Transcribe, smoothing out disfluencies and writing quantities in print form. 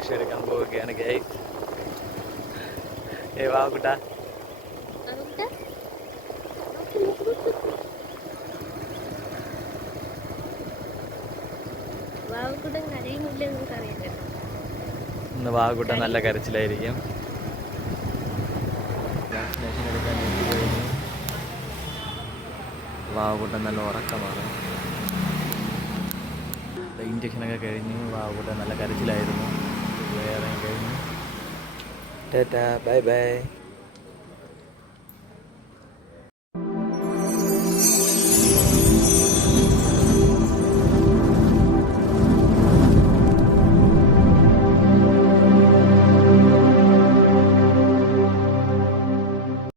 Vaccination എടുക്കാൻ പോവുകയാണ് guys. വാക്കുട്ടാ ഇന്ന് വാക്കുട്ട നല്ല കരച്ചിലായിരിക്കും. വാക്സിനേഷൻ എടുക്കാൻ എത്തി കഴിഞ്ഞു. വാവുകൂട്ടൻ നല്ല ഉറക്കമാണ്. ഇഞ്ചക്ഷനൊക്കെ കഴിഞ്ഞു. വാവുകൂട്ടൻ നല്ല കരച്ചിലായിരുന്നു. വേറെ കഴിഞ്ഞു. Tata bye bye.